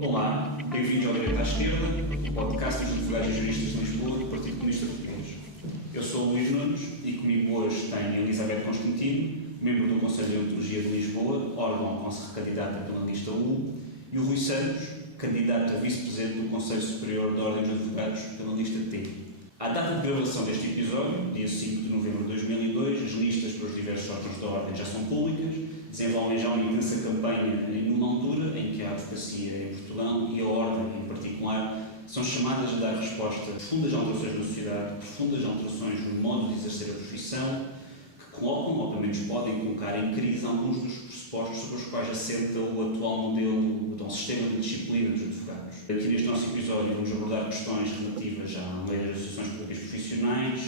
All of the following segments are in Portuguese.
Olá, bem-vindos ao Direito à Esquerda, o podcast dos advogados e juristas de Lisboa do Partido Comunista Português. Eu sou o Luís Nunes e comigo hoje tenho Elizabeth Constantino, membro do Conselho de Deontologia de Lisboa, órgão ao qual se recandidata pela lista U, e o Rui Santos, candidato a vice-presidente do Conselho Superior da Ordem dos Advogados pela lista T. À data de gravação deste episódio, dia 5 de novembro de 2002, as listas para os diversos órgãos da Ordem já são públicas, desenvolvem já uma intensa campanha numa altura em que a advocacia em Portugal e a Ordem em particular são chamadas a dar resposta a profundas alterações na sociedade, profundas alterações no modo de exercer a profissão, que colocam, ou pelo menos podem colocar em crise alguns dos pressupostos sobre os quais assenta o atual modelo, o sistema de disciplina dos advogados. Aqui neste nosso episódio vamos abordar questões relativas à lei das associações públicas profissionais,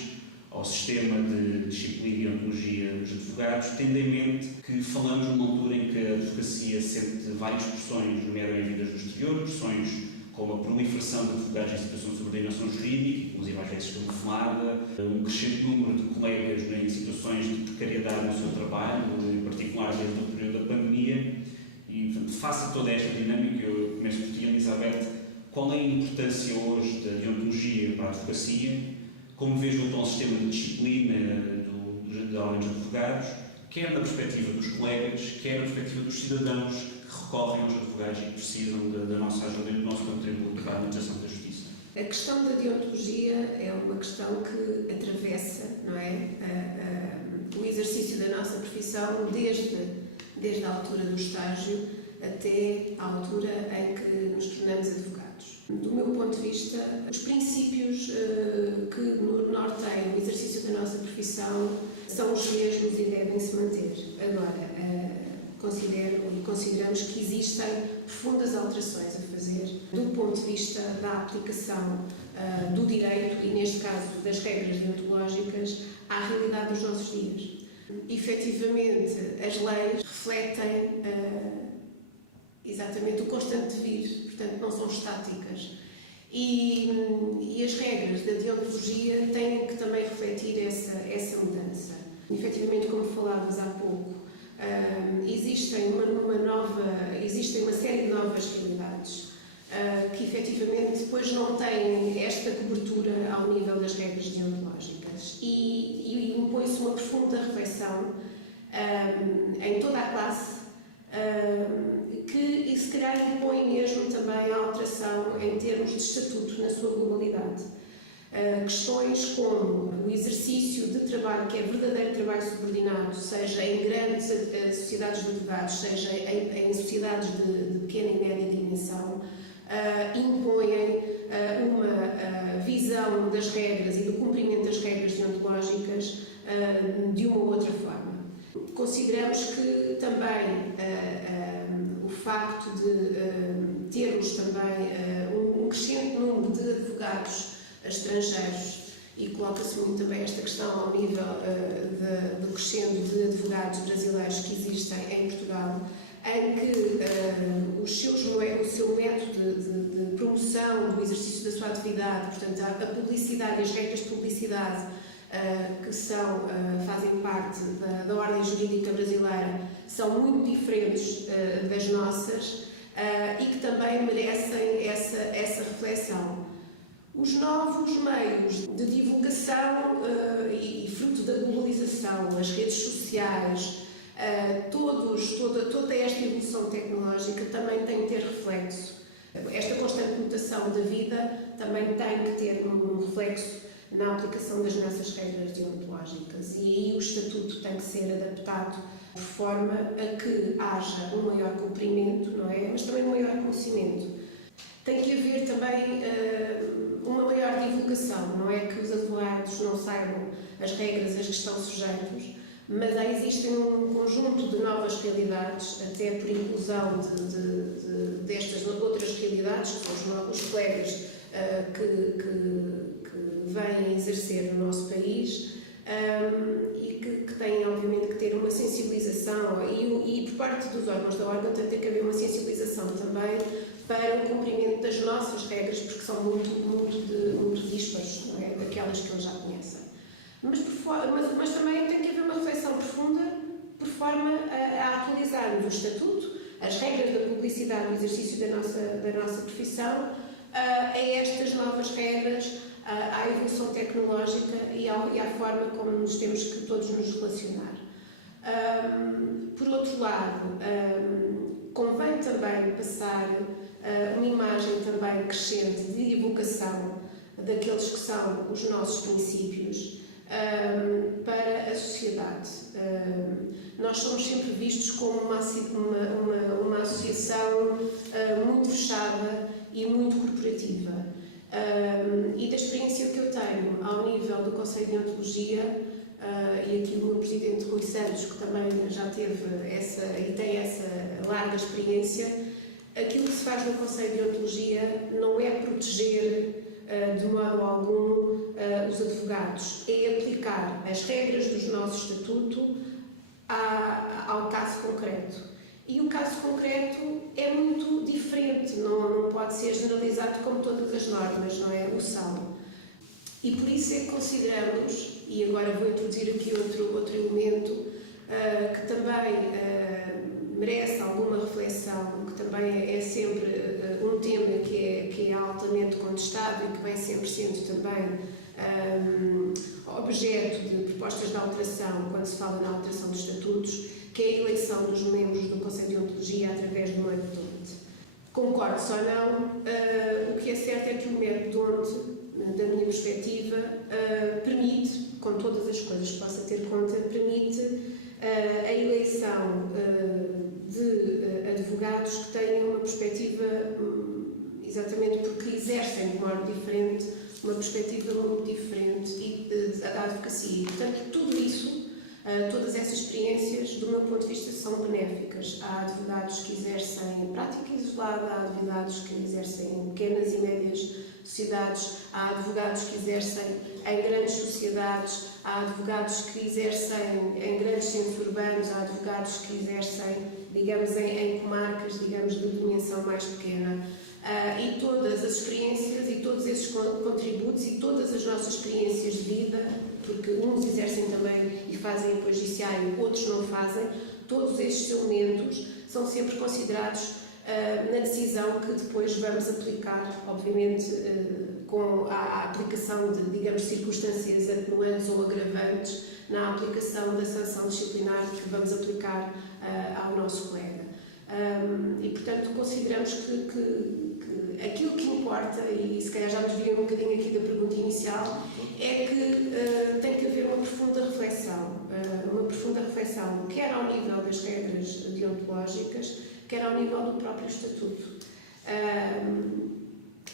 ao sistema de disciplina e ontologia dos advogados, tendo em mente que falamos numa altura em que a advocacia sente várias pressões, nomeadamente em vidas do exterior, pressões como a proliferação de advogados em situação de subordinação jurídica, inclusive às vezes camuflada, um crescente número de colegas em situações de precariedade no seu trabalho, em particular desde o período da pandemia, e portanto, face a toda esta dinâmica, eu começo por ti, Elizabeth, qual é a importância hoje da deontologia para a advocacia? Como vês o atual sistema de disciplina da Ordem dos Advogados, quer na perspectiva dos colegas, quer na perspectiva dos cidadãos que recorrem aos advogados e que precisam da nossa ajuda e do nosso contributo para a administração da justiça? A questão da deontologia é uma questão que atravessa, não é, o exercício da nossa profissão desde a altura do estágio até à altura em que nos tornamos advogados. Do meu ponto de vista, os princípios que norteiam o exercício da nossa profissão são os mesmos e devem se manter. Agora, consideramos que existem profundas alterações a fazer do ponto de vista da aplicação do direito e, neste caso, das regras deontológicas à realidade dos nossos dias. Efetivamente, as leis refletem exatamente o constante vir, portanto não são estáticas. E as regras da deontologia têm que também refletir essa mudança. Efetivamente, como falávamos há pouco, existem uma série de novas realidades que efetivamente depois não têm esta cobertura ao nível das regras deontológicas e impõe-se uma profunda reflexão em toda a classe que se calhar impõe mesmo também a alteração em termos de estatuto na sua globalidade. Questões como o exercício de trabalho que é verdadeiro trabalho subordinado, seja em grandes sociedades de advogados, seja em sociedades de pequena e média dimensão, impõem uma visão das regras e do cumprimento das regras deontológicas de uma ou outra forma. Consideramos que também o facto de termos também um crescente número de advogados estrangeiros, e coloca-se muito também esta questão ao nível do crescendo de advogados brasileiros que existem em Portugal, em que o seu método de promoção do exercício da sua atividade, portanto a publicidade e as regras de publicidade que fazem parte da ordem jurídica brasileira são muito diferentes das nossas e que também merecem essa reflexão. Os novos meios de divulgação e fruto da globalização, as redes sociais, toda esta evolução tecnológica também tem que ter reflexo. Esta constante mutação da vida também tem que ter um reflexo na aplicação das nossas regras deontológicas e aí o estatuto tem que ser adaptado de forma a que haja um maior cumprimento, não é? Mas também um maior conhecimento. Tem que haver também uma maior divulgação, não é que os advogados não saibam as regras a que estão sujeitos, mas aí existem um conjunto de novas realidades, até por inclusão destas outras realidades, que são os colegas que vêm exercer no nosso país e que têm, obviamente, que ter uma sensibilização e por parte dos órgãos da Ordem tem que haver uma sensibilização também para o cumprimento das nossas regras, porque são muito dispares, não é? Daquelas que eles já conhecem. Mas também tem que haver uma reflexão profunda por forma a atualizarmos o estatuto, as as regras da publicidade no exercício da nossa profissão, a estas novas regras, à evolução tecnológica e à forma como nos temos que todos nos relacionar. Por outro lado, convém também passar uma imagem também crescente de evocação daqueles que são os nossos princípios para a sociedade. Nós somos sempre vistos como uma associação muito fechada e muito corporativa. E da experiência que eu tenho ao nível do Conselho de Deontologia, e aqui o meu presidente Rui Santos, que também já teve e tem essa larga experiência, aquilo que se faz no Conselho de Deontologia não é proteger de modo algum os advogados, é aplicar as regras do nosso estatuto ao caso concreto. E o caso concreto é muito diferente, não pode ser generalizado como todas as normas, não é? O são. E por isso é que consideramos, e agora vou introduzir aqui outro elemento, que também merece alguma reflexão, que também é sempre um tema que é altamente contestado e que vem sempre sendo também objeto de propostas de alteração quando se fala na alteração dos estatutos, que é a eleição dos membros do Conselho de Deontologia através do método DONT. Concordo-se ou não, o que é certo é que o método DONT, da minha perspectiva, permite, com todas as coisas que possa ter conta, permite a eleição de advogados que tenham uma perspectiva, exatamente porque exercem de modo diferente, uma perspectiva muito diferente da advocacia. Portanto, tudo isso, todas essas experiências, do meu ponto de vista, são benéficas. Há advogados que exercem em prática isolada, há advogados que exercem em pequenas e médias sociedades, há advogados que exercem em grandes sociedades, há advogados que exercem em grandes centros urbanos, há advogados que exercem, digamos, em comarcas, digamos, de dimensão mais pequena. E todas as experiências e todos esses contributos e todas as nossas experiências de vida, porque uns exercem também e fazem apoio judiciário, outros não fazem, todos estes elementos são sempre considerados na decisão que depois vamos aplicar, obviamente com a aplicação de, digamos, circunstâncias atenuantes ou agravantes na aplicação da sanção disciplinar que vamos aplicar ao nosso colega. E, portanto, consideramos que aquilo que importa, e se calhar já nos desviei um bocadinho aqui da pergunta inicial, é que tem que haver uma profunda reflexão, quer ao nível das regras deontológicas, quer ao nível do próprio estatuto.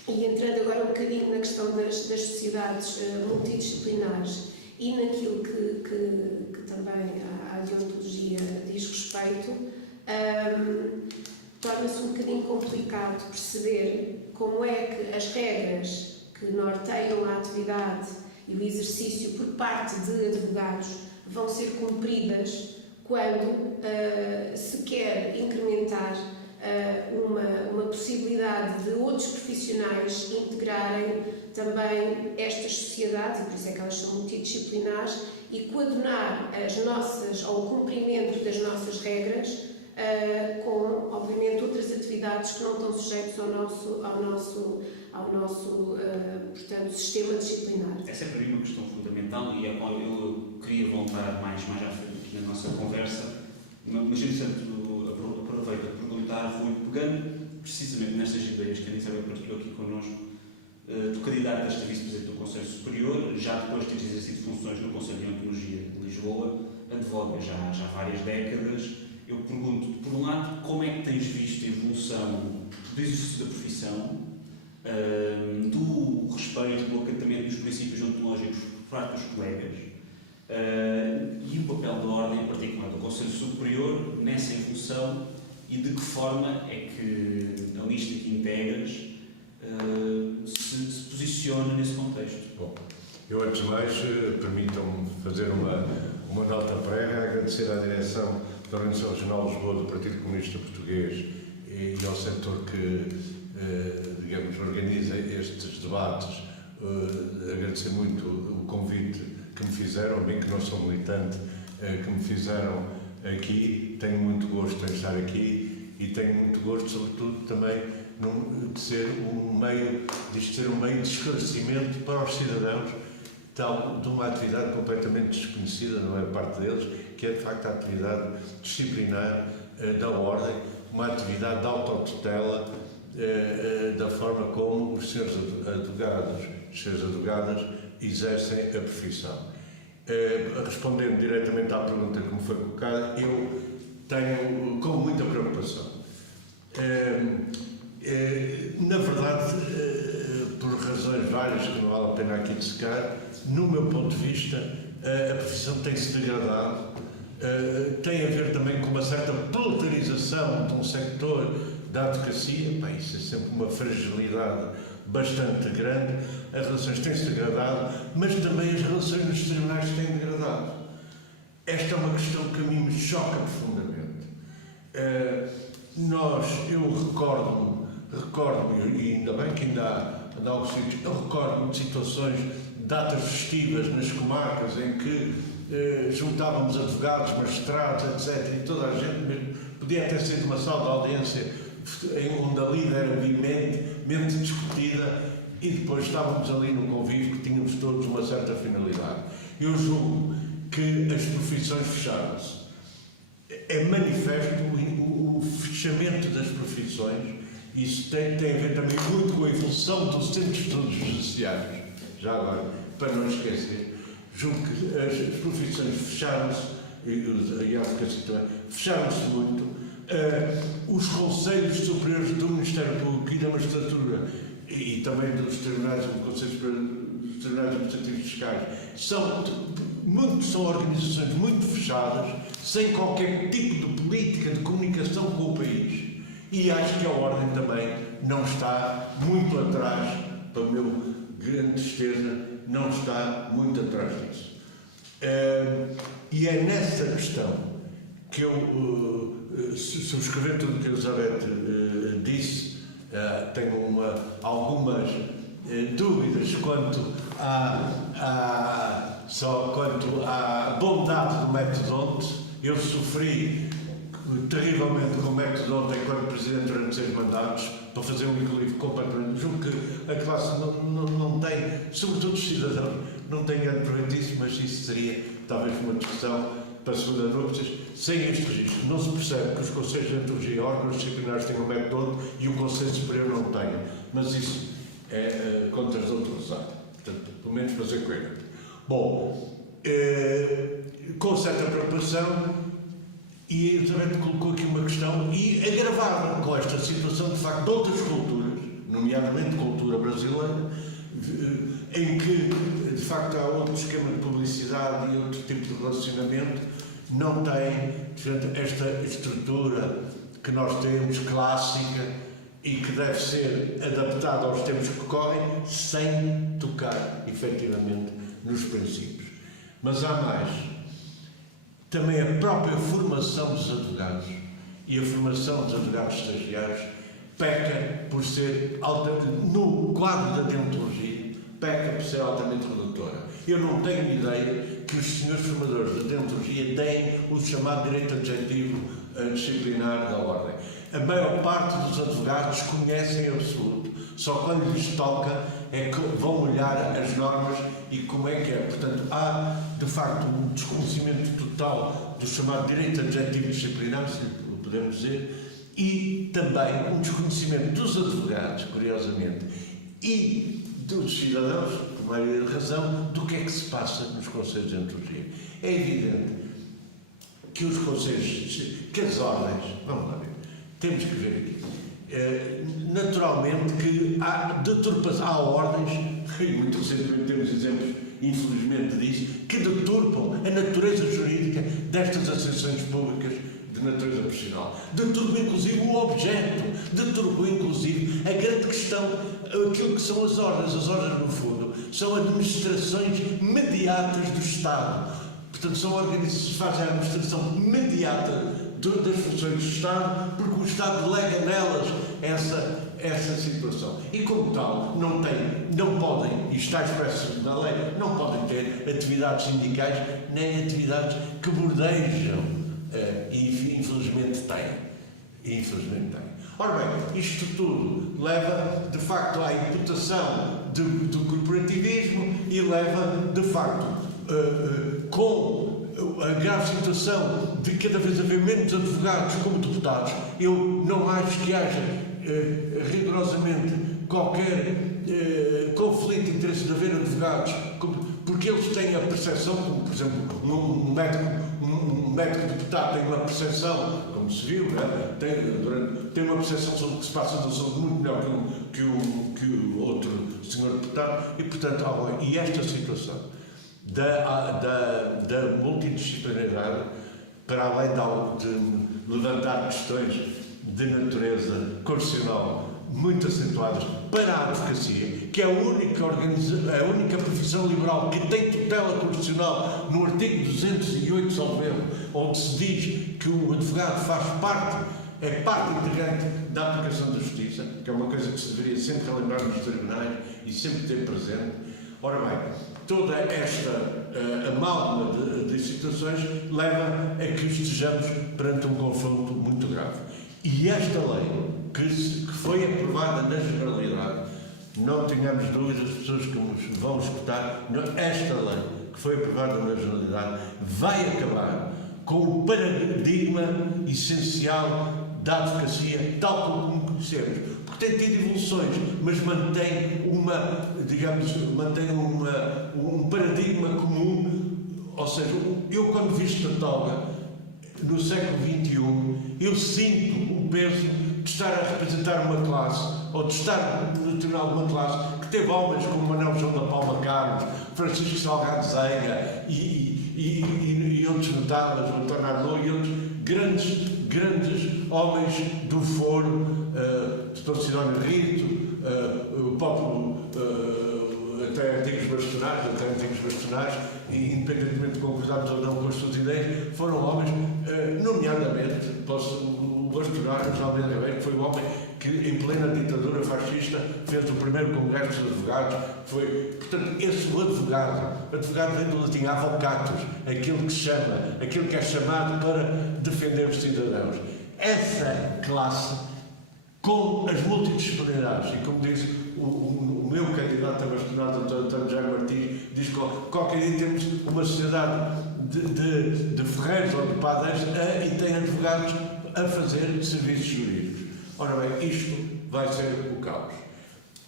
E entrando agora um bocadinho na questão das sociedades multidisciplinares e naquilo que também a deontologia diz respeito, torna-se um bocadinho complicado perceber como é que as regras que norteiam a atividade e o exercício por parte de advogados vão ser cumpridas quando se quer incrementar uma possibilidade de outros profissionais integrarem também estas sociedades, e por isso é que elas são multidisciplinares, e coadunar o cumprimento das nossas regras com, obviamente, outras atividades que não estão sujeitas ao nosso portanto, sistema disciplinar. Essa é para mim uma questão fundamental e a qual eu queria voltar mais à frente aqui na nossa conversa, mas, entretanto, aproveito a perguntar, Rui, pegando precisamente nestas ideias que a Isabel partilhou aqui connosco, tu candidata a vice-presidente do Conselho Superior, já depois de teres exercido funções no Conselho de Deontologia de Lisboa, advoga já há várias décadas. Eu pergunto, por um lado, como é que tens visto a evolução do exercício da profissão, do respeito, do acatamento dos princípios ontológicos por parte dos colegas, e o papel da Ordem, em particular do Conselho Superior, nessa evolução, e de que forma é que a lista que integras se posiciona nesse contexto? Bom, eu antes de mais permitam-me fazer uma nota prévia, agradecer à direção da Organização Regional de Lisboa do Partido Comunista Português e ao setor que, digamos, organiza estes debates, agradecer muito o convite que me fizeram, a mim que não sou militante, que me fizeram aqui. Tenho muito gosto em estar aqui e tenho muito gosto, sobretudo, também de ser um meio de esclarecimento para os cidadãos de uma atividade completamente desconhecida na maior parte deles, que é de facto a atividade disciplinar da Ordem, uma atividade de autotutela da forma como os senhores advogados, as senhoras advogadas exercem a profissão. Respondendo diretamente à pergunta que me foi colocada, eu tenho com muita preocupação. Na verdade, por razões várias que não vale a pena aqui dissecar, no meu ponto de vista, a profissão tem-se degradado, tem a ver também com uma certa peloterização de um sector da advocacia. Bem, isso é sempre uma fragilidade bastante grande. As relações têm-se degradado, mas também as relações nos tribunais têm degradado. Esta é uma questão que a mim me choca profundamente. Eu recordo-me, e ainda bem que ainda há alguns sítios, eu recordo-me de situações, datas festivas nas comarcas em que juntávamos advogados, magistrados, etc., e toda a gente, podia até ser de uma sala de audiência onde a lida era veementemente discutida, e depois estávamos ali no convívio que tínhamos todos uma certa finalidade. Eu julgo que as profissões fecharam-se. É manifesto o fechamento das profissões. Isso tem a ver também muito com a evolução do Centro de Estudos Judiciários. Já agora, para não esquecer, julgo que as profissões fecharam-se, e a advocacia também, fecharam-se muito. Os conselhos superiores do Ministério Público e da Magistratura e também dos tribunais, do Conselho Superior dos Tribunais Administrativos Fiscais, são organizações muito fechadas, sem qualquer tipo de política de comunicação com o país. E acho que a Ordem também não está muito atrás, para a minha grande tristeza, não está muito atrás disso. E é nessa questão que eu subscrever tudo o que a Elizabeth disse. Tenho algumas dúvidas quanto à bondade do método ONT. Eu sofri terrivelmente com o método ONT enquanto Presidente durante 6 mandatos, para fazer um equilíbrio completamente. Julgo que a classe não tem, sobretudo os cidadãos, não tem grande proveito disso, mas isso seria talvez uma discussão para a segunda núpcias. Sem este registro, não se percebe que os Conselhos de Deontologia e órgãos disciplinares tenham um método ONT e o Conselho Superior não tenha. Mas isso é contra as outras áreas. Portanto, pelo menos para ser coerente. Bom, com certa preocupação, e a Elizabeth colocou aqui uma questão, e agravada com esta situação, de facto, de outras culturas, nomeadamente cultura brasileira, em que, de facto, há outro esquema de publicidade e outro tipo de relacionamento, não tem, portanto, esta estrutura que nós temos, clássica, e que deve ser adaptada aos tempos que correm, sem tocar, efetivamente, nos princípios. Mas há mais. Também a própria formação dos advogados e a formação dos advogados estagiários peca por ser, no quadro da deontologia, peca por ser altamente redutora. Eu não tenho ideia que os senhores formadores da deontologia deem o chamado direito adjetivo disciplinar da Ordem. A maior parte dos advogados conhecem em absoluto, só quando lhes toca é que vão olhar as normas e como é que é. Portanto, há, de facto, um desconhecimento total do chamado direito adjetivo disciplinar, se o podemos dizer, e também um desconhecimento dos advogados, curiosamente, e dos cidadãos, por maioria de razão, do que é que se passa nos conselhos de deontologia. É evidente que os conselhos, que as ordens, vamos lá ver, temos que ver aqui. Naturalmente que há ordens, e muito recentemente temos exemplos, infelizmente, disso, que deturpam a natureza jurídica destas associações públicas de natureza profissional. Deturpam, inclusive, o objeto, deturpam, inclusive, a grande questão, aquilo que são as ordens. As ordens, no fundo, são administrações mediatas do Estado. Portanto, são organizações que fazem a administração mediata das funções do Estado, porque o Estado delega nelas essa situação. E, como tal, não podem, e está expresso na lei, não podem ter atividades sindicais, nem atividades que bordejam, e infelizmente têm. E infelizmente tem. Ora bem, isto tudo leva, de facto, à imputação do corporativismo e leva, de facto, com a grave situação de cada vez haver menos advogados como deputados, eu não acho que haja rigorosamente qualquer conflito de interesse de haver advogados, porque eles têm a percepção, como, por exemplo, um médico deputado tem uma percepção, como se viu, né? tem uma percepção sobre o que se passa na saúde muito melhor que o outro senhor deputado, e portanto, e esta situação da multidisciplinaridade, para além de levantar questões de natureza constitucional muito acentuadas para a advocacia, que é a única profissão liberal que tem tutela constitucional no artigo 208, salvo erro, onde se diz que o advogado é parte integrante da aplicação da justiça, que é uma coisa que se deveria sempre relembrar nos tribunais e sempre ter presente. Ora bem, toda esta amálgama de situações leva a que estejamos perante um confronto muito grave. E esta lei, que foi aprovada na generalidade, não tenhamos dúvidas, as pessoas que nos vão escutar, esta lei, que foi aprovada na generalidade, vai acabar com o paradigma essencial da advocacia, tal como conhecemos. Porque tem tido evoluções, mas mantém um paradigma comum. Ou seja, eu quando visto a toga, no século XXI, eu sinto o peso de estar a representar uma classe, ou de estar no tribunal de uma classe, que teve homens como Manuel João da Palma Carlos, Francisco Salgado Zeiga e outros notáveis, o António Arnaud e outros grandes homens do foro, Dr. Sidónio Rito, o próprio até antigos bastonares, e independentemente de concordarmos ou não com as suas ideias, foram homens, nomeadamente, o bastonário José Almeida Ribeiro, que foi um homem que, em plena ditadura fascista, fez o primeiro congresso de advogados. Portanto, o advogado vem do latim avocatus, aquilo que é chamado para defender os cidadãos. Essa classe, com as multidisciplinaridades, e como disse o meu candidato a bastonato, António Jaime Martins, diz que qualquer dia temos uma sociedade de ferreiros ou de padeiros e tem advogados a fazer serviços jurídicos. Ora bem, isto vai ser o caos.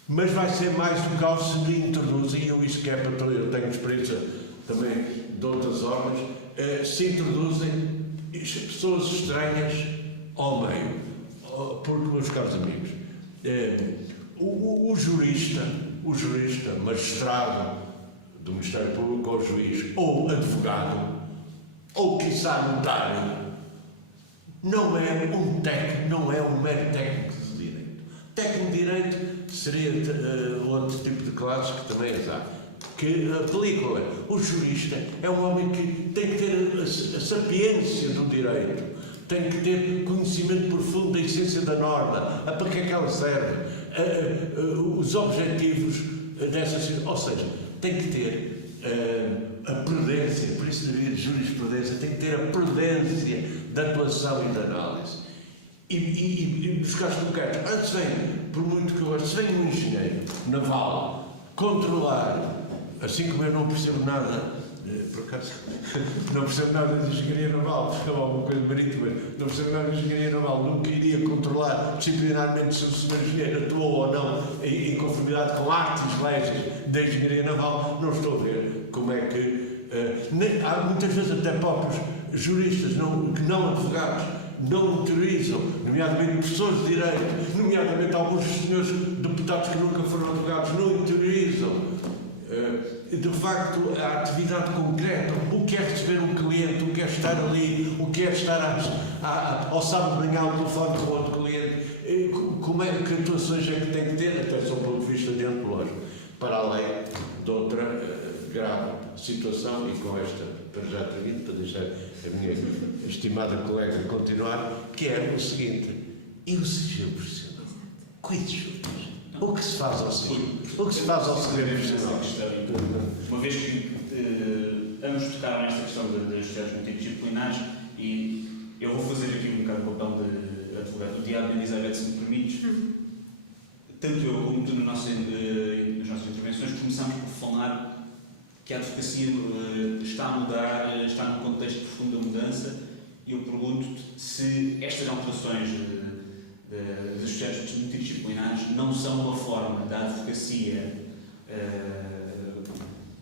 Mas vai ser mais um caos se lhe introduzem, e eu isso que é para todo, eu tenho experiência também de outras ordens, se introduzem pessoas estranhas ao meio. Porque, meus caros amigos, o jurista, magistrado do Ministério Público, ou juiz, ou advogado, ou quiçá notário, não é um mero técnico de direito. Técnico de direito seria outro tipo de classes que também há. Que a película, o jurista é um homem que tem que ter a sapiência do direito, tem que ter conhecimento profundo da essência da norma, para que é que ela serve, os objetivos dessas, ou seja, tem que ter a prudência, por isso devia de jurisprudência, tem que ter a prudência da atuação e da análise. E nos casos concretos, antes vem, por muito que eu gosto, se vem um engenheiro naval controlar, assim como eu não percebo nada, por acaso, não percebo nada de engenharia naval, porque é alguma coisa marítima, não percebo nada de engenharia naval, nunca iria controlar disciplinarmente se o senhor engenheiro atuou ou não em conformidade com atos e leis da engenharia naval, não estou a ver como é que... há muitas vezes até próprios juristas, que não advogados, não autorizam, nomeadamente professores de direito, nomeadamente alguns senhores deputados que nunca foram advogados, não autorizam de facto a atividade concreta, o que é receber um cliente, o que é estar ali, o que é estar ao sábado de manhã ao telefone com outro cliente, como é que atuações é que tem que ter, até do ponto de vista deontológico, para além de outra grave situação, e com esta, para já termino, para deixar a minha estimada colega continuar, que é o seguinte: e o sigilo profissional? Coitos, o que se faz ao sigilo? O que se faz ao sigilo profissional? Uma vez que vamos tocar nesta questão das sociedades multidisciplinares, e eu vou fazer aqui um bocado o papel de advogado advogado do diabo, Elizabeth, se me permites, tanto eu como tu nas nossas intervenções começamos por falar que a advocacia está a mudar, está num contexto de profunda mudança, e eu pergunto-te se estas alterações dos processos multidisciplinares não são uma forma da advocacia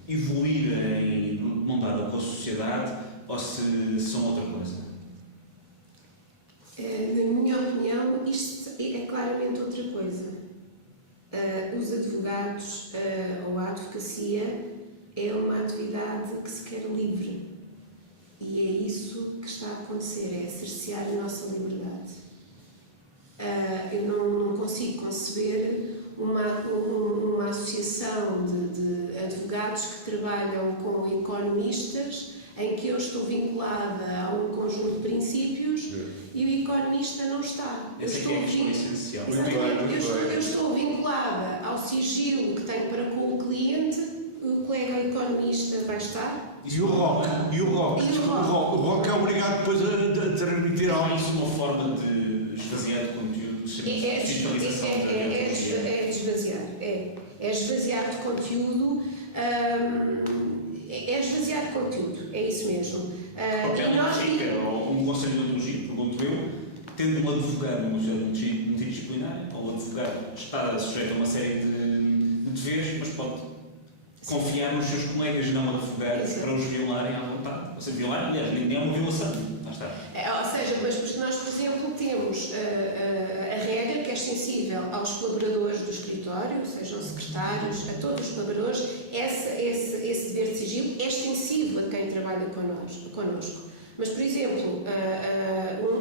evoluir em mão dada com a sociedade, ou se são outra coisa. Na minha opinião, isto é claramente outra coisa. Os advogados ou a advocacia é uma atividade que se quer livre. E é isso que está a acontecer, é cercear a nossa liberdade. Eu não consigo conceber uma associação de advogados que trabalham com economistas em que eu estou vinculada a um conjunto de princípios e o economista não está. Essa é a questão essencial. Eu estou vinculada ao sigilo que tenho para com o cliente, o colega economista vai estar. E o ROC? O ROC é obrigado depois a transmitir algo. Isso uma forma de esvaziar de conteúdo do serviço de fiscalização? É esvaziar de conteúdo. É esvaziar de conteúdo, é isso mesmo. Ou um conselho de ontologia, pergunto eu, tendo um advogado no conselho multidisciplinar, ou um advogado está sujeito a uma série de deveres, mas pode confiar nos seus colegas não advogados para os violarem à vontade. Ou seja, violar, aliás, nem é uma violação. Lá está. Ou seja, mas porque nós, por exemplo, temos a regra que é extensível aos colaboradores do escritório, sejam secretários, a todos os colaboradores, esse dever de sigilo é extensivo a quem trabalha connosco. Mas, por exemplo,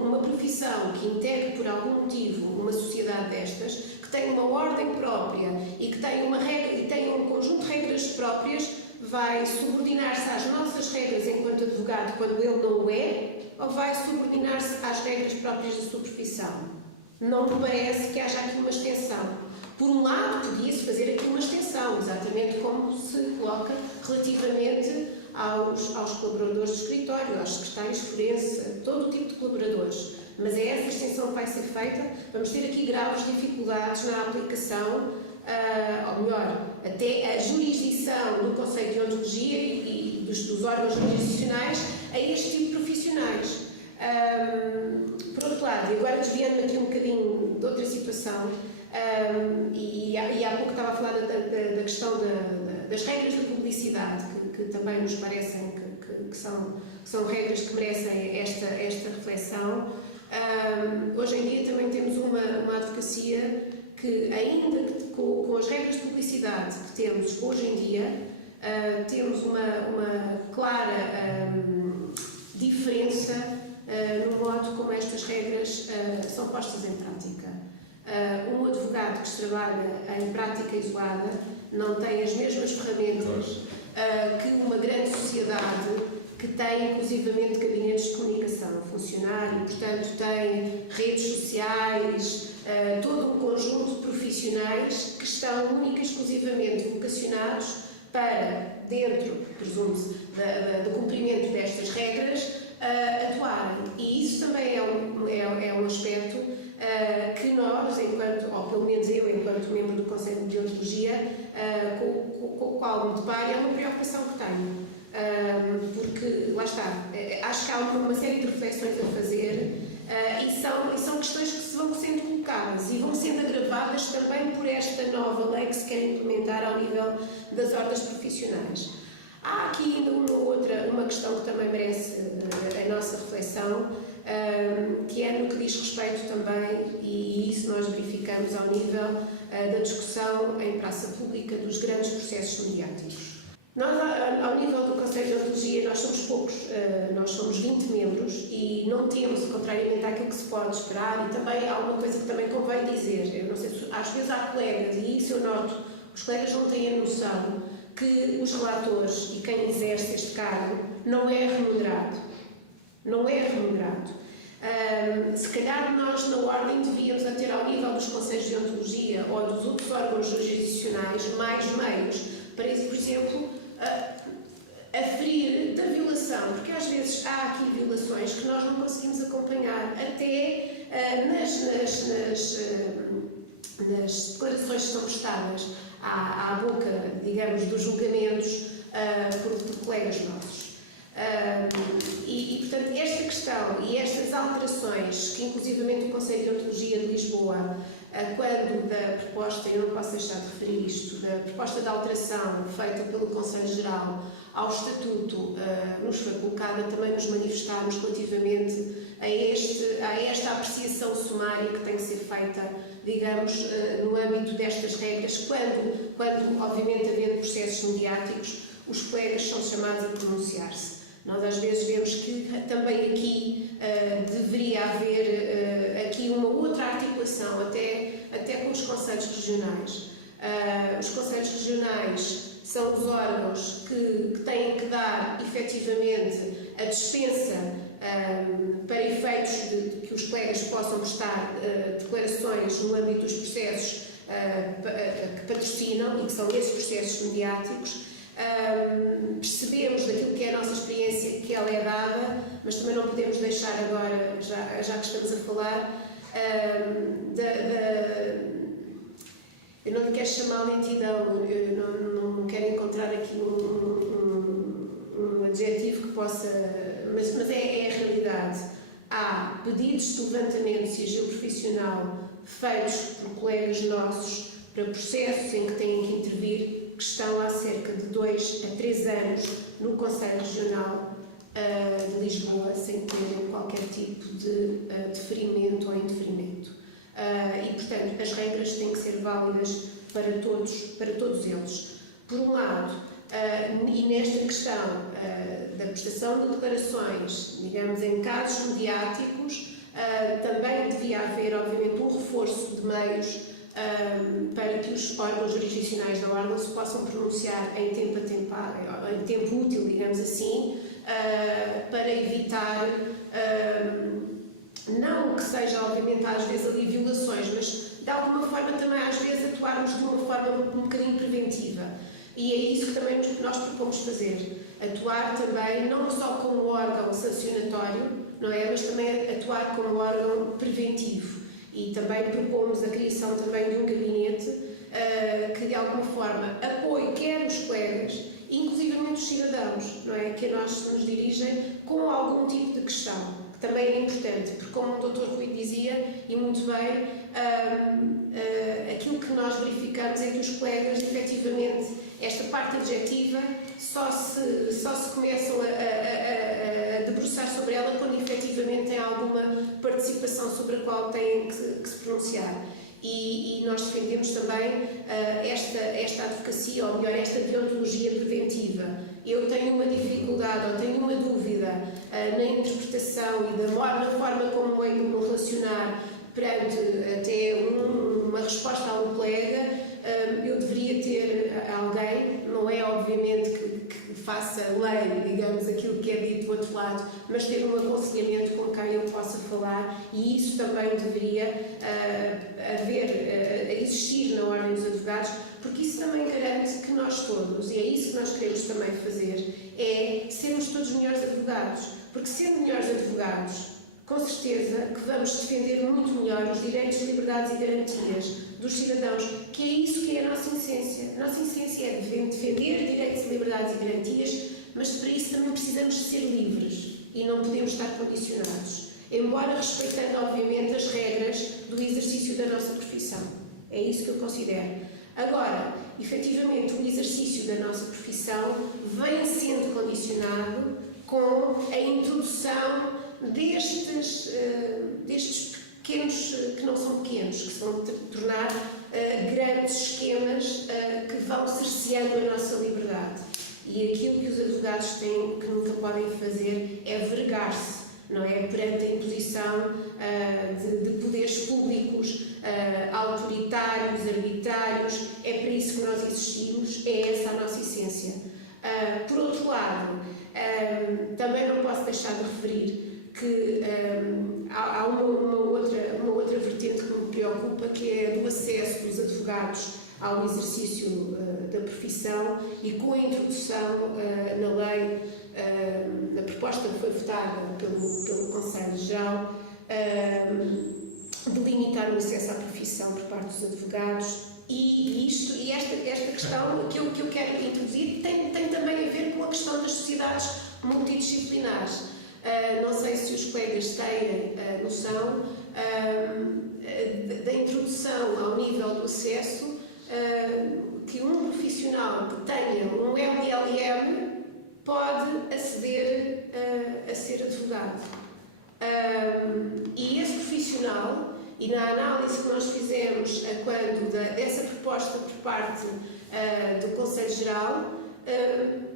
uma profissão que integre por algum motivo uma sociedade destas, que tem uma ordem própria e que tem uma regra e tem um conjunto de regras próprias, vai subordinar-se às nossas regras enquanto advogado quando ele não o é, ou vai subordinar-se às regras próprias da sua profissão? Não me parece que haja aqui uma extensão. Por um lado, podia-se fazer aqui uma extensão, exatamente como se coloca relativamente aos colaboradores do escritório, aos secretários forenses, todo o tipo de colaboradores. Mas é essa extensão que vai ser feita. Vamos ter aqui graves dificuldades na aplicação, ou melhor, até a jurisdição do Conselho de Ontologia e dos órgãos jurisdicionais a este tipo de profissionais. Por outro lado, e agora desviando-me aqui um bocadinho de outra situação, e há pouco estava a falar da questão das regras de publicidade, que também nos parecem que são regras que merecem esta reflexão. Hoje em dia também temos uma advocacia que, ainda com as regras de publicidade que temos hoje em dia, temos uma clara diferença no modo como estas regras são postas em prática. Um advogado que trabalha em prática isolada não tem as mesmas ferramentas que uma grande sociedade que tem inclusivamente gabinetes de comunicação funcionar e, portanto, tem redes sociais, todo um conjunto de profissionais que estão única e exclusivamente vocacionados para, dentro, presume-se, do cumprimento destas regras, atuarem. E isso também é um aspecto que nós, ou pelo menos eu, enquanto membro do Conselho de Ontologia, com o qual me deparo, é uma preocupação que tenho. Porque, lá está, acho que há uma série de reflexões a fazer e são questões que se vão sendo colocadas e vão sendo agravadas também por esta nova lei que se quer implementar ao nível das ordens profissionais. Há aqui ainda uma questão que também merece a nossa reflexão, que é no que diz respeito também, e isso nós verificamos ao nível da discussão em praça pública dos grandes processos mediáticos. Nós, ao nível do Conselho de Ontologia, nós somos poucos, nós somos 20 membros e não temos, contrariamente àquilo que se pode esperar, e também há uma coisa que também convém dizer, eu não sei se às vezes há colegas, e isso eu noto, os colegas não têm a noção que os relatores e quem exerce este cargo não é remunerado. Não é remunerado. Se calhar nós na ordem devíamos ter ao nível dos Conselhos de Ontologia ou dos outros órgãos jurisdicionais mais meios para isso, por exemplo, aferir da violação, porque às vezes há aqui violações que nós não conseguimos acompanhar até nas declarações que são prestadas à boca, digamos, dos julgamentos por colegas nossos. Portanto, esta questão e estas alterações, que inclusivamente o Conselho de Deontologia de Lisboa, quando da proposta, eu não posso deixar de referir isto, da proposta de alteração feita pelo Conselho Geral ao Estatuto, nos foi colocada, também nos manifestarmos relativamente a esta apreciação sumária que tem que ser feita, digamos, no âmbito destas regras, quando obviamente, havendo processos mediáticos, os colegas são chamados a pronunciar-se. Nós às vezes vemos que também aqui deveria haver aqui uma outra articulação, até com os conselhos regionais. Os conselhos regionais são os órgãos que têm que dar, efetivamente, a dispensa para efeitos de que os colegas possam prestar declarações no âmbito dos processos que patrocinam e que são esses processos mediáticos. Percebemos daquilo que é a nossa experiência que ela é dada, mas também não podemos deixar agora, já que estamos a falar, eu não lhe quero chamar lentidão, eu não quero encontrar aqui um adjetivo que possa, mas é a realidade. Há pedidos de levantamento de sigilo profissional feitos por colegas nossos para processos em que têm que intervir, que estão há cerca de 2 a 3 anos no Conselho Regional de Lisboa, sem terem qualquer tipo de deferimento ou indeferimento. E, portanto, as regras têm que ser válidas para todos eles. Por um lado, e nesta questão da prestação de declarações, digamos, em casos mediáticos, também devia haver, obviamente, um reforço de meios para que os órgãos jurisdicionais da Ordem se possam pronunciar em tempo útil, digamos assim, para evitar, não que seja, obviamente, às vezes ali violações, mas de alguma forma também às vezes atuarmos de uma forma um bocadinho preventiva. E é isso que também nós propomos fazer. Atuar também, não só como órgão sancionatório, não é? Mas também atuar como órgão preventivo. E também propomos a criação também de um gabinete que de alguma forma apoie quer os colegas, inclusivamente os cidadãos, não é? Que a nós nos dirigem com algum tipo de questão, que também é importante, porque como o Dr. Rui dizia, e muito bem, aquilo que nós verificamos é que os colegas, efetivamente, esta parte objetiva só se começam a debruçar sobre ela quando efetivamente têm alguma participação sobre a qual têm que se pronunciar. E nós defendemos também esta advocacia, ou melhor, esta deontologia preventiva. Eu tenho uma dificuldade ou tenho uma dúvida na interpretação e na forma como eu me relacionar perante até uma resposta a um colega. Eu deveria ter alguém, não é obviamente que faça lei, digamos, aquilo que é dito do outro lado, mas ter um aconselhamento com quem eu possa falar, e isso também deveria existir na Ordem dos Advogados, porque isso também garante que nós todos, e é isso que nós queremos também fazer, é sermos todos melhores advogados, porque sendo melhores advogados, com certeza que vamos defender muito melhor os direitos, liberdades e garantias dos cidadãos, que é isso que é a nossa essência. A nossa essência é defender direitos, liberdades e garantias, mas para isso também precisamos de ser livres e não podemos estar condicionados, embora respeitando, obviamente, as regras do exercício da nossa profissão. É isso que eu considero. Agora, efetivamente, o exercício da nossa profissão vem sendo condicionado com a introdução destes pequenos, que não são pequenos, que se vão tornar grandes esquemas que vão cerceando a nossa liberdade. E aquilo que os advogados têm, que nunca podem fazer, é vergar-se, não é? Perante a imposição de poderes públicos autoritários, arbitrários. É para isso que nós existimos, é essa a nossa essência. Por outro lado, também não posso deixar de referir que há uma outra vertente que me preocupa, que é do acesso dos advogados ao exercício da profissão e com a introdução na lei, na proposta que foi votada pelo Conselho Geral, de limitar o acesso à profissão por parte dos advogados. E esta questão que eu quero introduzir tem também a ver com a questão das sociedades multidisciplinares. Não sei se os colegas têm noção da introdução ao nível do acesso, que um profissional que tenha um LLM pode aceder a ser advogado. E esse profissional, e na análise que nós fizemos dessa proposta por parte do Conselho Geral,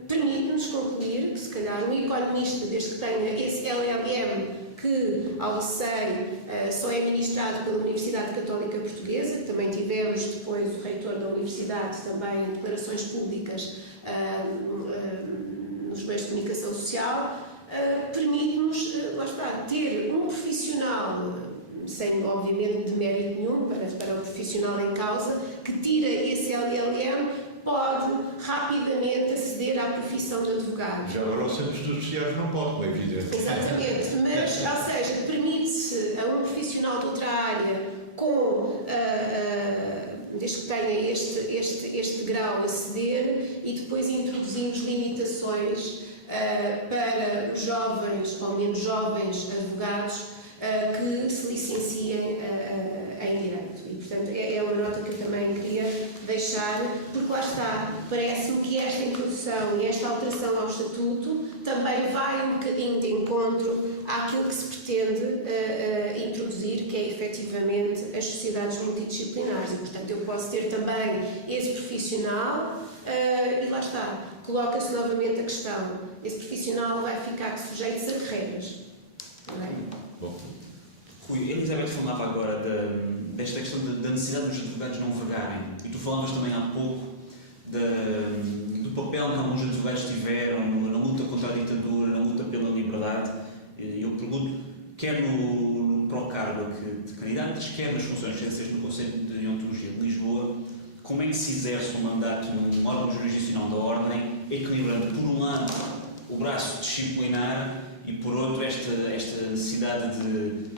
permite-nos concluir que, se calhar, um economista, desde que tenha esse LLM, que, ao que sei, só é ministrado pela Universidade Católica Portuguesa, também tivemos depois o reitor da Universidade também em declarações públicas nos meios de comunicação social, permite-nos, lá está, ter um profissional, sem obviamente de mérito nenhum para o profissional em causa, que tira esse LLM, pode rapidamente aceder à profissão de advogado. Já agora os centros sociais não podem, é evidente. Exatamente, mas, ou seja, permite-se a um profissional de outra área, desde que tenha este grau, aceder, e depois introduzimos limitações para os jovens ou menos jovens advogados que se licenciem em Direito. E, portanto, é uma nota que eu também queria deixar, porque lá está, parece-me que esta introdução e esta alteração ao Estatuto também vai um bocadinho de encontro àquilo que se pretende introduzir, que é efetivamente as sociedades multidisciplinares. E, portanto, eu posso ter também esse profissional e lá está, coloca-se novamente a questão, esse profissional vai ficar sujeito a regras. Não é? Bom. Rui, a Elizabeth falava agora desta questão da necessidade dos advogados não vagarem, e tu falavas também há pouco do papel que alguns advogados tiveram na luta contra a ditadura, na luta pela liberdade. Eu pergunto, quer no pró-cargo que te candidatas, quer nas funções exercidas no Conselho de Ontologia de Lisboa, como é que se exerce um mandato num órgão jurisdicional da Ordem, equilibrando, por um lado, o braço disciplinar e, por outro, esta necessidade de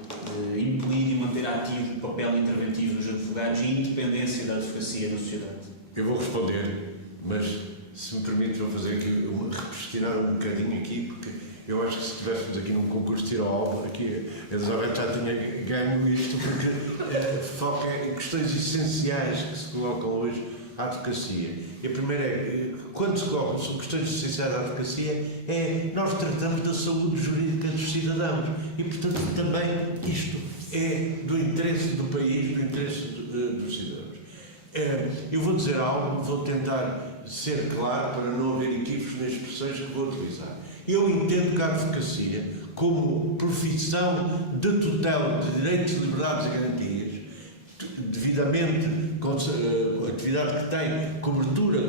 impelir e manter ativo o papel interventivo dos advogados e a independência da advocacia na sociedade? Eu vou responder, mas se me permite, vou fazer aqui, repetir um bocadinho aqui, porque eu acho que se estivéssemos aqui num concurso de tiro ao alvo, aqui a Elizabeth já tinha ganho isto, porque foca em questões essenciais que se colocam hoje à advocacia. E a primeira é, quando se colocam sobre questões essenciais à advocacia, nós tratamos da saúde jurídica dos cidadãos e, portanto, também isto é do interesse do país, do interesse dos cidadãos. Eu vou dizer algo, vou tentar ser claro para não haver equívocos nas expressões que vou utilizar. Eu entendo que a advocacia, como profissão de tutela de direitos, liberdades e garantias, devidamente, atividade que tem cobertura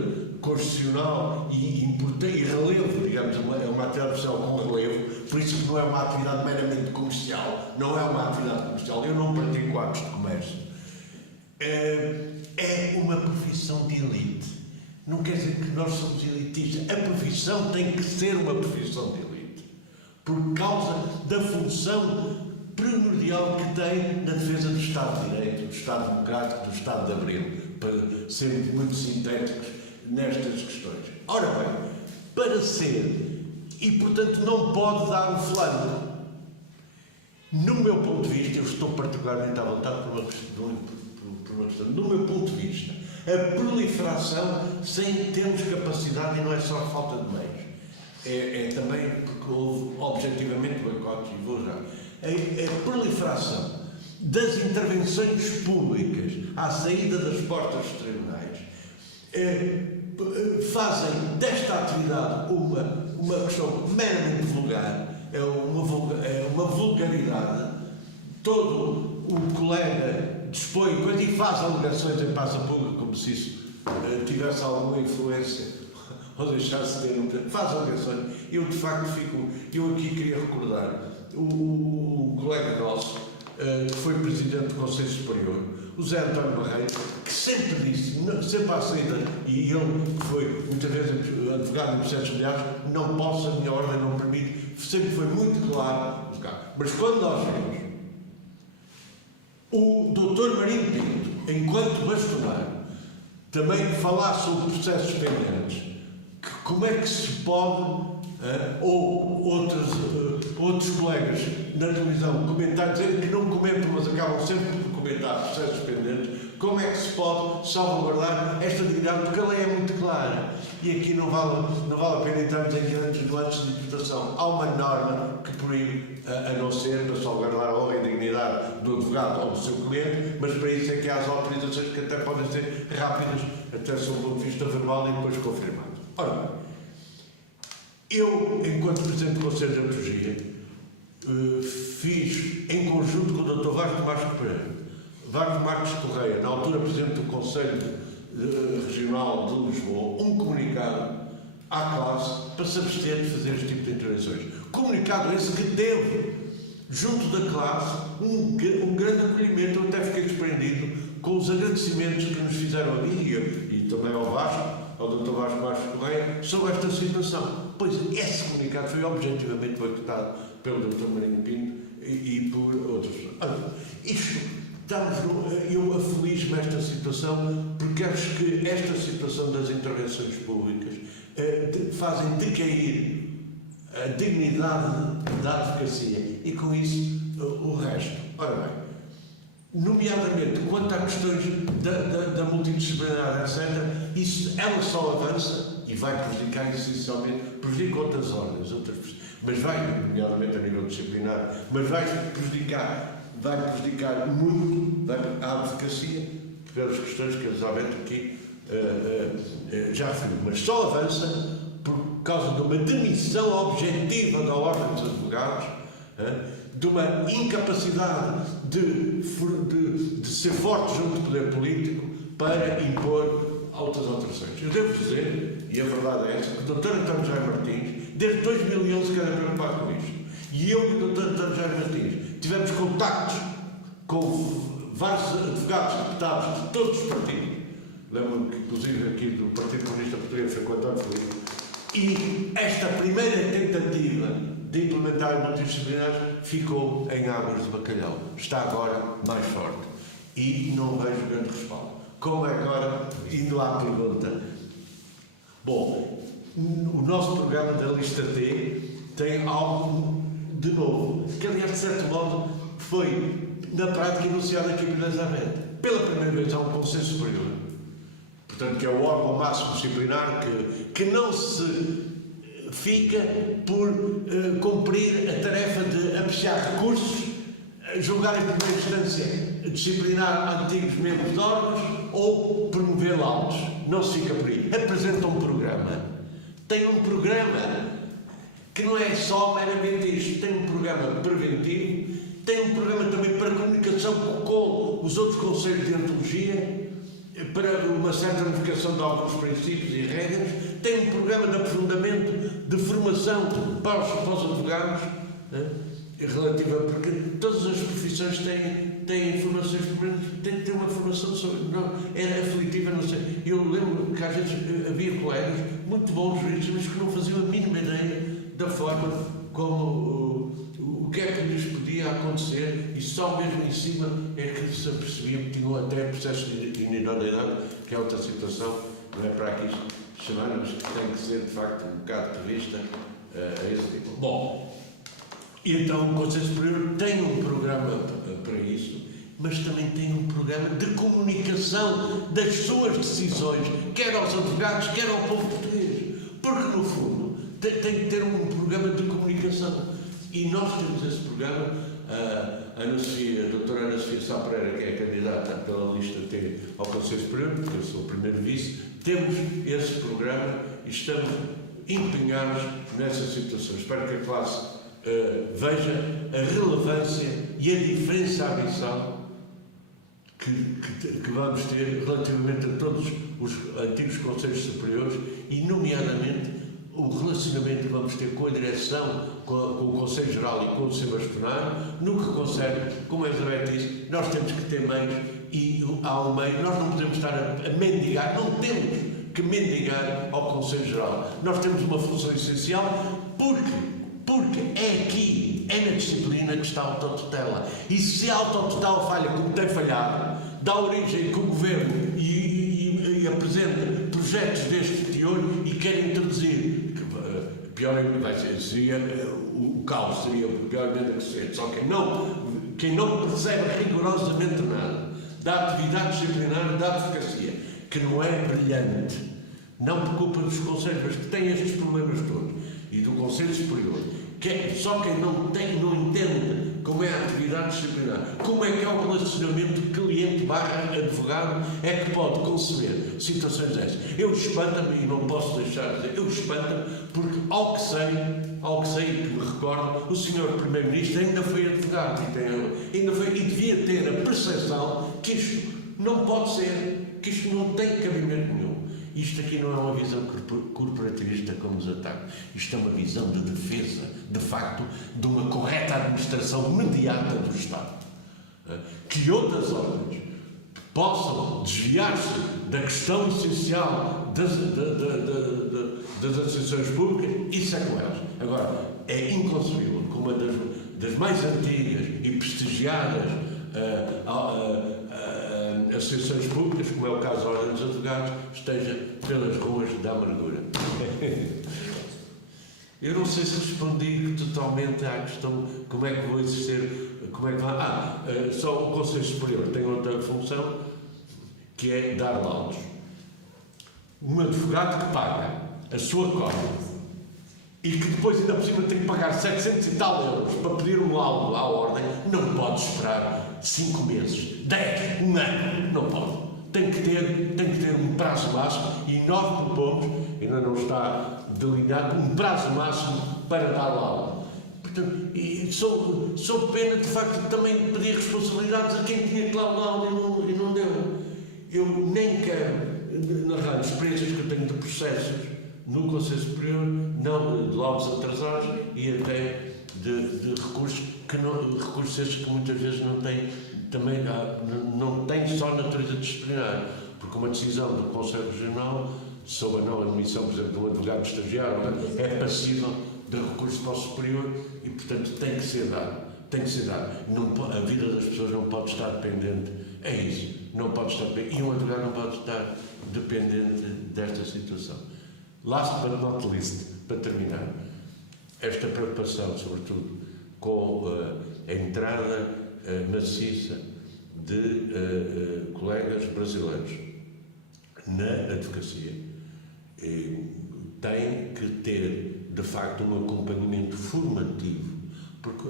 constitucional e relevo, digamos, é uma atividade profissional com relevo, por isso que não é uma atividade meramente comercial, não é uma atividade comercial, eu não pratico atos de comércio. É uma profissão de elite. Não quer dizer que nós somos elitistas. A profissão tem que ser uma profissão de elite, por causa da função primordial que tem na defesa do Estado de Direito, do Estado Democrático, do Estado de Abril, para sermos muito sintéticos nestas questões. Ora bem, para ser, e portanto não pode dar o flanco. No meu ponto de vista, eu estou particularmente à vontade por uma questão, no meu ponto de vista, a proliferação sem termos capacidade, e não é só falta de meios, é também porque houve objetivamente boicotes, e vou já. A proliferação das intervenções públicas à saída das portas dos tribunais fazem desta atividade uma questão meramente vulgar, é uma vulgaridade. Todo o colega dispõe e faz alegações em praça pública como se isso tivesse alguma influência ou deixasse de ter, faz alegações. Eu de facto eu aqui queria recordar o colega nosso, que foi presidente do Conselho Superior, o Zé António Barreiro, que sempre disse, sempre à saída, e ele que foi muitas vezes advogado em processos familiares, não posso, a minha ordem não permite, sempre foi muito claro. Mas quando nós vemos o Dr. Marinho Pinto, enquanto bastonário, também falar sobre processos pendentes, como é que se pode, ou outros colegas na televisão comentar, dizer que não comentam, mas acabam sempre por comentar processos pendentes, como é que se pode salvaguardar esta dignidade? Porque a lei é muito clara. E aqui não vale a pena entrarmos em grandes nuances de interpretação. Há uma norma que proíbe, a não ser para salvaguardar a honra e a dignidade do advogado ou do seu cliente, mas para isso é que há as autorizações que até podem ser rápidas, até sob o ponto de vista verbal e depois confirmado. Ora bem, eu, enquanto Presidente do Conselho de Antologia, fiz, em conjunto com o Dr. Vasco Marques Correia, na altura Presidente do Conselho Regional de Lisboa, um comunicado à classe para se abster de fazer este tipo de intervenções. Comunicado esse que teve, junto da classe, um grande acolhimento. Eu até fiquei surpreendido com os agradecimentos que nos fizeram a mim e também ao Vasco, ao Dr. Vasco Marques Correia, sobre esta situação. Pois esse comunicado foi objetivamente boicotado pelo Dr. Marinho Pinto e por outros. Eu afeliz-me esta situação porque acho que esta situação das intervenções públicas fazem decair a dignidade da advocacia e com isso o resto. Ora bem, nomeadamente quanto a questões da multidisciplinaridade, etc., ela só avança e vai prejudicar essencialmente, prejudica outras ordens, mas vai, nomeadamente a nível disciplinar, mas vai prejudicar muito a advocacia pelas questões que a Elizabeth aqui já referiu, mas só avança por causa de uma demissão objetiva da Ordem dos Advogados, de uma incapacidade de ser forte junto do poder político para impor altas alterações. Eu devo dizer, e a verdade é essa, que o Dr. António José Martins, desde 2011, quer preocupado com isto. E eu e o Dr. António José Martins tivemos contactos com vários advogados, deputados de todos os partidos. Lembro-me que, inclusive, aqui do Partido Comunista Português foi com António Felipe. E esta primeira tentativa de implementar multidisciplinares ficou em águas de bacalhau. Está agora mais forte. E não vejo grande respaldo. Como é agora, indo à pergunta. Bom, o nosso programa da lista T tem algo de novo, que aliás, de certo modo, foi na prática enunciado aqui por Elizabeth. Pela primeira vez há um Conselho Superior, portanto, que é o órgão máximo disciplinar que não se fica por cumprir a tarefa de apreciar recursos, julgar em primeira instância, disciplinar antigos membros de órgãos ou promover laudos. Não se fica por aí. Apresenta um programa. Tem um programa que não é só meramente isto. Tem um programa preventivo, tem um programa também para comunicação com os outros conselhos de ontologia, para uma certa unificação de alguns princípios e regras, tem um programa de aprofundamento, de formação para os advogados, relativa, porque todas as profissões têm informações, têm que ter uma formação sobre. Não, era aflitiva, não sei. Eu lembro que às vezes havia colegas muito bons juristas, mas que não faziam a mínima ideia da forma como o que é que lhes podia acontecer, e só mesmo em cima é que se apercebiam que tinham até processo de idoneidade, que é outra situação, não é para aqui chamar, mas que tem que ser de facto um bocado prevista a esse tipo. Bom, então o Conselho Superior tem um programa para isso, mas também tem um programa de comunicação das suas decisões, quer aos advogados, quer ao povo português, porque no fundo tem que ter um programa de comunicação. E nós temos esse programa, a doutora Ana Sofia Sá Pereira, que é candidata pela lista T ao Conselho Superior, porque eu sou o primeiro vice, temos esse programa e estamos empenhados nessa situação. Espero que a classe veja a relevância e a diferenciação que vamos ter relativamente a todos os antigos Conselhos Superiores e, nomeadamente, o relacionamento que vamos ter com a direção com o Conselho Geral e com o Sr. Bastonário, no que concerne, como a Elizabeth disse, nós temos que ter meios e há um meio, nós não podemos estar a mendigar, não temos que mendigar ao Conselho Geral. Nós temos uma função essencial porque é aqui, é na disciplina que está a autotutela. E se a autotutela falha como tem falhado, dá origem que o Governo e apresenta projetos deste teor e quer introduzir, pior vai ser, seria, o caos seria pior ainda que ser, só quem não percebe rigorosamente nada da atividade disciplinar da advocacia, que não é brilhante, não por culpa dos conselhos, mas que tem estes problemas todos, e do Conselho Superior, que é só quem não entende como é a atividade disciplinar, como é que é o relacionamento cliente/advogado, é que pode conceber situações dessas. Eu espanto-me, e não posso deixar de dizer, eu espanto-me porque, ao que sei e que me recordo, o Sr. Primeiro-Ministro ainda foi advogado e devia ter a percepção que isto não pode ser, que isto não tem cabimento nenhum. Isto aqui não é uma visão corporativista como nos ataca. Isto é uma visão de defesa, de facto, de uma correta administração imediata do Estado. Que outras ordens possam desviar-se da questão essencial das associações públicas, isso é com elas. Agora, é inconcebível que uma das mais antigas e prestigiadas associações públicas, como é o caso da Ordem dos Advogados, esteja pelas ruas da amargura. Eu não sei se respondi totalmente à questão como é que vou exercer, como é que só o Conselho Superior tem outra função, que é dar laudos. Um advogado que paga a sua cota e que depois ainda por cima tem que pagar 700 e tal euros para pedir um laudo à ordem, não pode esperar 5 meses, 10, 1 ano, não pode. Tem que ter um prazo máximo e nós propomos, ainda não está delineado, um prazo máximo para dar laudo. Portanto, e sou pena de facto também de pedir responsabilidades a quem tinha que dar laudo e não deu. Eu nem quero narrar experiências que eu tenho de processos no Conselho Superior, não de laudos atrasados e até de recursos esses que muitas vezes não têm só natureza disciplinar, porque uma decisão do Conselho Regional sobre a não admissão, por exemplo, de um advogado estagiário é passível de recurso para o Superior e, portanto, tem que ser dado. A vida das pessoas não pode estar dependente, é isso, não pode estar dependente, e um advogado não pode estar dependente desta situação. Last but not least, para terminar, esta preocupação, sobretudo, com a entrada maciça de colegas brasileiros na advocacia, tem que ter, de facto, um acompanhamento formativo, porque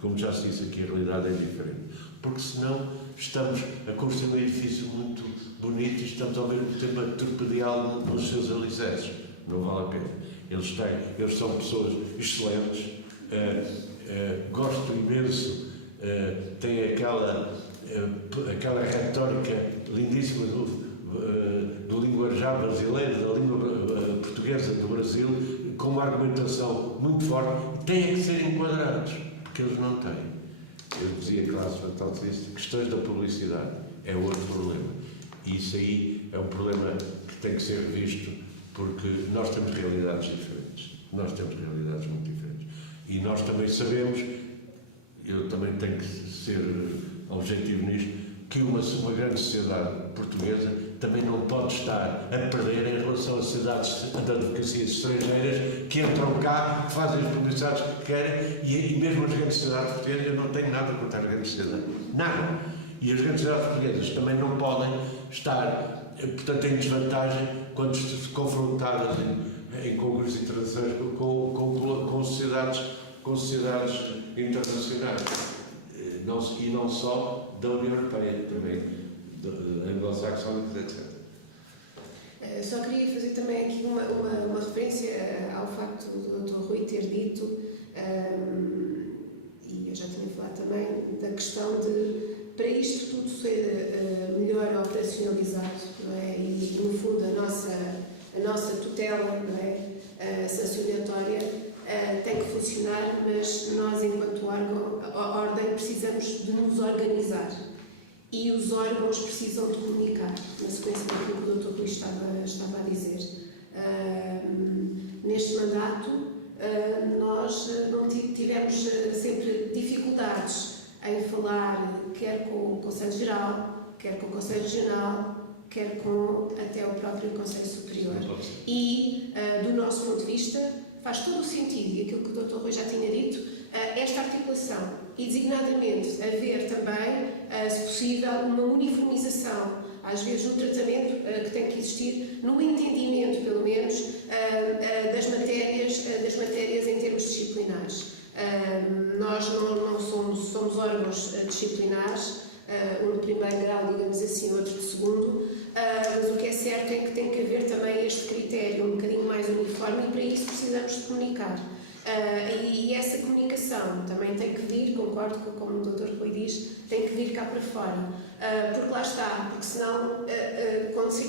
como já se disse aqui, a realidade é diferente. Porque senão estamos a construir um edifício muito bonito e estamos ao mesmo tempo a torpedeá-lo nos seus alicerces. Não vale a pena. Eles são pessoas excelentes, gosto imenso, têm aquela retórica lindíssima do linguajar brasileiro, da língua portuguesa do Brasil, com uma argumentação muito forte, têm que ser enquadrados, porque eles não têm. Eu dizia que lá se questões da publicidade é outro problema. E isso aí é um problema que tem que ser visto, porque nós temos realidades diferentes. Nós temos realidades muito diferentes. E nós também sabemos, eu também tenho que ser objetivo nisto, que uma grande sociedade portuguesa também não pode estar a perder em relação a sociedades de advocacia estrangeiras que entram cá, que fazem as publicidades que querem, e mesmo as grandes sociedades portuguesas, eu não tenho nada contra as grandes sociedades. Nada. E as grandes sociedades portuguesas também não podem estar, portanto, em desvantagem quando se confrontadas em congressos internacionais com sociedades internacionais. E não só da União Europeia, também anglo-saxónicos, etc. Só queria fazer também aqui uma referência ao facto do Dr. Rui ter dito, e eu já tinha falado também, da questão de, para isto tudo ser melhor operacionalizado, não é? E no fundo a nossa tutela, não é? Sancionatória tem que funcionar ordem, precisamos de nos organizar. E os órgãos precisam de comunicar, na sequência daquilo que o Dr. Rui estava a dizer. Neste mandato, nós não tivemos sempre dificuldades em falar, quer com o Conselho Geral, quer com o Conselho Regional, quer com até o próprio Conselho Superior. E, do nosso ponto de vista, faz todo o sentido, e aquilo que o Dr. Rui já tinha dito, esta articulação e, designadamente, haver também, se possível, uma uniformização, às vezes no tratamento que tem que existir, no entendimento, pelo menos, das matérias em termos disciplinares. Nós não somos órgãos disciplinares, um de primeiro grau, digamos assim, outro de segundo, mas o que é certo é que tem que haver também este critério um bocadinho mais uniforme e para isso precisamos de comunicar. E essa comunicação também tem que vir, concordo com como o Dr. Rui diz, tem que vir cá para fora, porque lá está, porque senão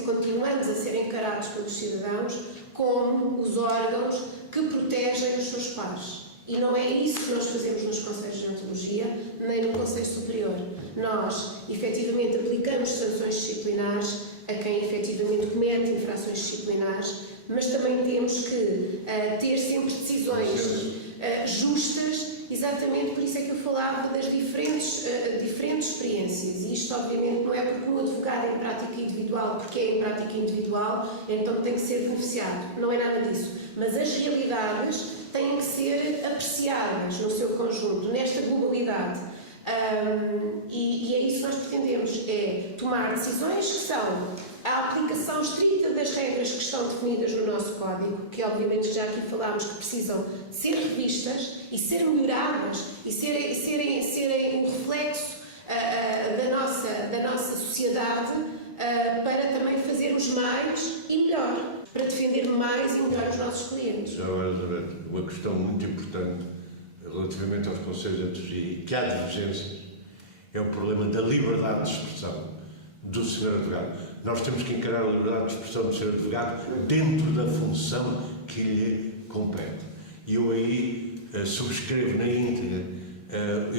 continuamos a ser encarados pelos cidadãos como os órgãos que protegem os seus pares. E não é isso que nós fazemos nos Conselhos de Deontologia, nem no Conselho Superior. Nós, efetivamente, aplicamos sanções disciplinares a quem efetivamente comete infrações disciplinares, mas também temos que ter sempre decisões justas, exatamente por isso é que eu falava das diferentes experiências. E isto, obviamente, não é porque um advogado é em prática individual, porque é em prática individual, então tem que ser beneficiado. Não é nada disso. Mas as realidades têm que ser apreciadas no seu conjunto, nesta globalidade. E é isso que nós pretendemos, é tomar decisões que são a aplicação estrita das regras que estão definidas no nosso Código, que obviamente já aqui falámos que precisam ser revistas e ser melhoradas e serem um reflexo da nossa sociedade para também fazermos mais e melhor, para defender mais e melhor os nossos clientes. Agora, uma questão muito importante relativamente aos conselhos de deontologia, que há divergências, é o problema da liberdade de expressão do Sr. Advogado. Nós temos que encarar a liberdade de expressão do Sr. Advogado dentro da função que lhe compete. E eu aí subscrevo na íntegra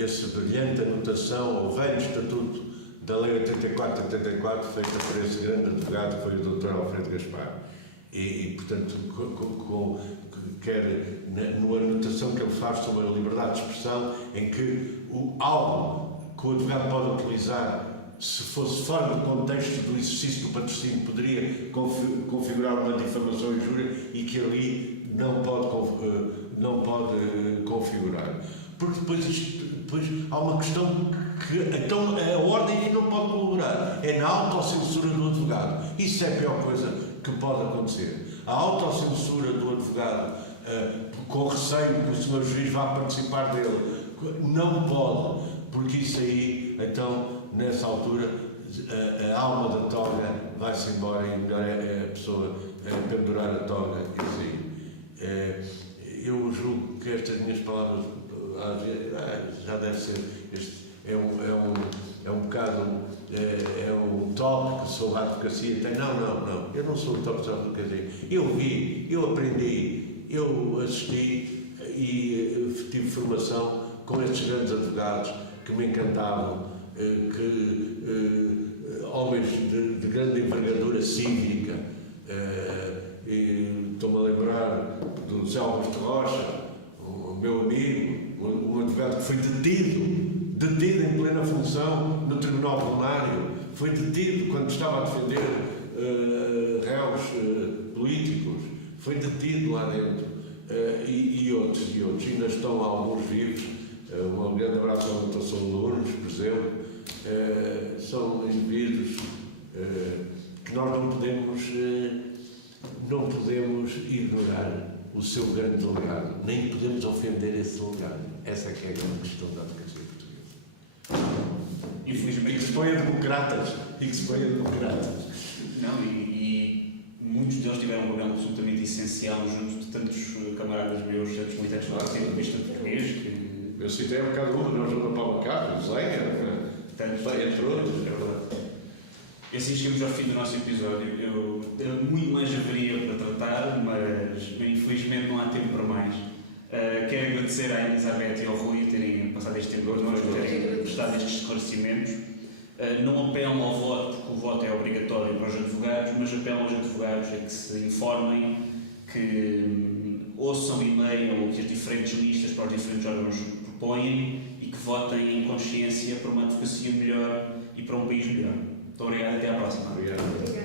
essa brilhante anotação ao velho estatuto da Lei 84/84, feita por esse grande advogado que foi o Dr. Alfredo Gaspar. E portanto, quer na anotação que ele faz sobre a liberdade de expressão, em que algo que o advogado pode utilizar, se fosse fora do contexto do exercício do patrocínio, poderia configurar uma difamação e injúria e que ali não pode configurar. Porque depois há uma questão que então a ordem aí não pode colaborar, é na autocensura do advogado. Isso é a pior coisa que pode acontecer. A autocensura do advogado, com receio que o Sr. Juiz vá participar dele, não pode, porque isso aí, então, nessa altura, a alma da toga vai-se embora e melhor é a pessoa pendurar a toga e sair. Eu julgo que estas minhas palavras já deve ser, é um bocado, é um toque que sou a advocacia tem. Não, eu não sou o toque da advocacia. Eu vi, eu aprendi, eu assisti e tive formação com estes grandes advogados que me encantavam, homens de grande envergadura cívica. Estou-me a lembrar do Zé Augusto Rocha, o meu amigo, um advogado que foi detido em plena função no Tribunal Plenário, foi detido quando estava a defender réus políticos, foi detido lá dentro, e outros, ainda estão alguns vivos. Um grande abraço ao Dr. Sousa Lourdes, por exemplo. São indivíduos que nós não podemos ignorar o seu grande legado, nem podemos ofender esse legado. Essa é que é a grande questão da advocacia portuguesa. Infelizmente, e que se põe a democratas. Não, e muitos deles tiveram um papel absolutamente essencial junto de tantos camaradas meus, tantos militantes lá, tem bastante português que... Eu citei um bocado uma, nós vamos para o Carlos, Zenha, entre outros. É verdade. E assim chegamos ao fim do nosso episódio. Muito mais haveria para tratar, mas infelizmente não há tempo para mais. Quero agradecer à Elizabeth e ao Rui terem passado este tempo connosco, terem prestado estes esclarecimentos. Não apelo ao voto, porque o voto é obrigatório para os advogados, mas apelo aos advogados a que se informem, que ouçam e leiam o que as diferentes listas para os diferentes órgãos propõem e que votem em consciência para uma advocacia melhor e para um país melhor. Muito obrigado e até à próxima. Obrigado.